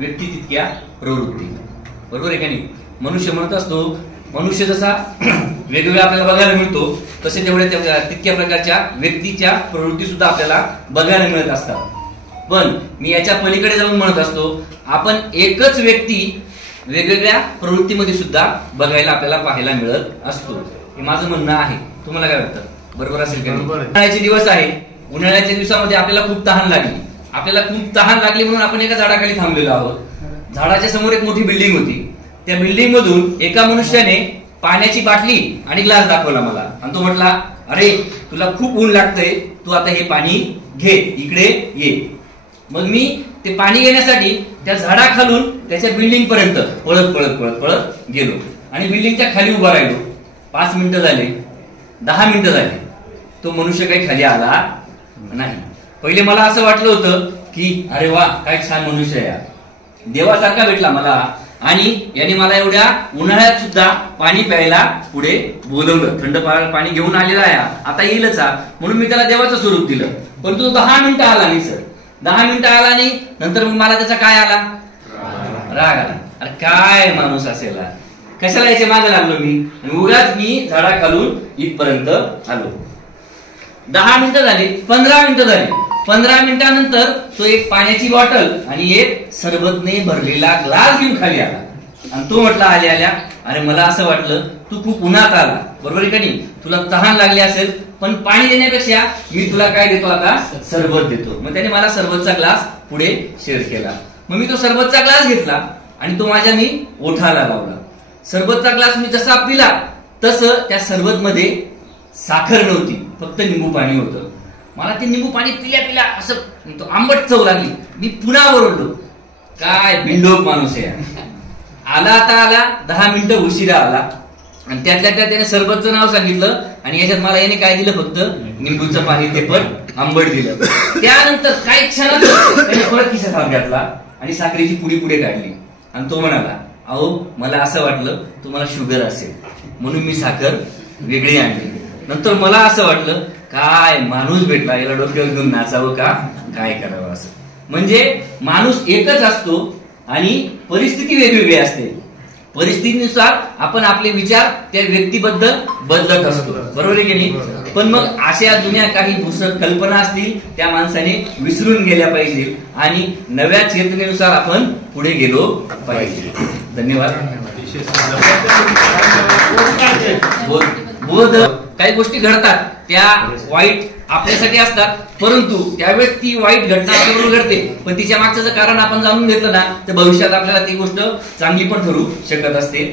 व्यक्ती तितक्या प्रवृत्ती. बरोबर आहे का नाही? मनुष्य म्हणत असतो, मनुष्य जसा वेगवेगळा आपल्याला बघायला मिळतो तसे तेवढ्या तितक्या प्रकारच्या व्यक्तीच्या प्रवृत्ती सुद्धा आपल्याला बघायला मिळत असतात. पण मी याच्या पलीकडे जाऊन म्हणत असतो, आपण एकच व्यक्ती वेगवेगळ्या प्रवृत्तीमध्ये सुद्धा बघायला आपल्याला पाहायला मिळत असतो. हे माझं म्हणणं आहे. तुम्हाला काय वाटतं? बरोबर असेल का? उन्हाळ्याचे दिवस आहे. उन्हाळ्याच्या दिवसामध्ये आपल्याला खूप तहान लागली म्हणून आपण एका झाडाखाली थांबलेलो आहोत. झाडाच्या समोर एक मोठी बिल्डिंग होती. त्या बिल्डिंग मधून एका मनुष्याने पाण्याची बाटली आणि ग्लास दाखवला मला आणि तो म्हटला, अरे तुला खूप ऊन लागतंय, तू आता हे पाणी घे, इकडे ये. मग मी ते पाणी घेण्यासाठी त्या झाडाखालून त्याच्या बिल्डिंग पर्यंत पळत पळत पळत पळत गेलो आणि बिल्डिंगच्या खाली उभा राहिलो. 5 मिनिटं झाले, 10 मिनिटं झाले, तो मनुष्य काही खाली आला नाही. पहिले मला असं वाटलं होतं की अरे वा, काय छान मनुष्य आहे, देवासारखा भेटला मला आणि याने मला एवढ्या उन्हाळ्यात सुद्धा पाणी प्यायला पुढे बोलवलं. थंड पाणी घेऊन आलेला आहे, आता येईलच म्हणून मी त्याला देवाचं स्वरूप दिलं. परंतु तो 10 मिनिटं आला नाही सर. 10 मिनिटं आला नाही. नंतर मग मला त्याचा काय आला? राग आला. अरे काय माणूस असेल, कशाला याच्या मागे लागलो मी? उगाच मी झाडाखालून इथपर्यंत आलो. 10 मिनिटं झाली, 15 मिनिटं झाली. 15 मिनिटानंतर तो एक पाण्याची बॉटल आणि एक सरबतने भरलेला ग्लास घेऊन खाली आला आणि तो म्हटला आल्या आल्या, अरे मला असं वाटलं तू खूप उन्हात आला, बरोबर आहे का नाही? तुला तहान लागली असेल, पण पाणी देण्यापेक्षा मी तुला काय देतो आता? सरबत देतो. मग त्याने मला सरबतचा ग्लास पुढे शेअर केला. मग मी तो सरबतचा ग्लास घेतला आणि तो माझ्या मी ओठाला लावला. सरबतचा ग्लास मी जसा पिला तसं त्या सरबत मध्ये साखर नव्हती, फक्त निंबू पाणी होतं. मला ते निंबू पाणी पिल्या पिल्या असं आंबट चव लागली. मी पुन्हा ओरडलो, काय बिंडोक माणूस आहे. आला आता आला, 10 मिनिटं उशिरा आला आणि त्यातल्या त्यात त्याने सरबतचं नाव सांगितलं आणि याच्यात मला याने काय दिलं? फक्त निंबूचं पाणी, ते पण आंबट दिलं. त्यानंतर काही क्षणात त्याने परत खिशात हात घातला आणि साखरेची पुडी पुढे काढली आणि तो म्हणाला, अहो मला असं वाटलं तुम्हाला शुगर असेल म्हणून मी साखर वेगळी आणली. नंतर मला असं वाटलं, काय माणूस भेटला, याला डोक्यावर घेऊन नाचावं का काय करावं असं. म्हणजे माणूस एकच असतो आणि परिस्थिती वेगवेगळी असते. परिस्थितीनुसार आपण आपले विचार त्या व्यक्तीबद्दल बदलत असतो, बरोबर आहे की नाही? पण मग अशा जुन्या काही दुसऱ्या कल्पना असतील त्या माणसाने विसरून गेल्या पाहिजे आणि नव्या चेतनेनुसार आपण पुढे गेलो पाहिजे. धन्यवाद. बोध काही गोष्टी घडतात त्या वाईट आपल्यासाठी असतात, परंतु त्यावेळेस ती वाईट घटना आपल्याबरोबर घडते, पण तिच्या मागचं जर कारण आपण जाणून घेतलं ना तर भविष्यात आपल्याला ती गोष्ट चांगली पण ठरू शकत असते.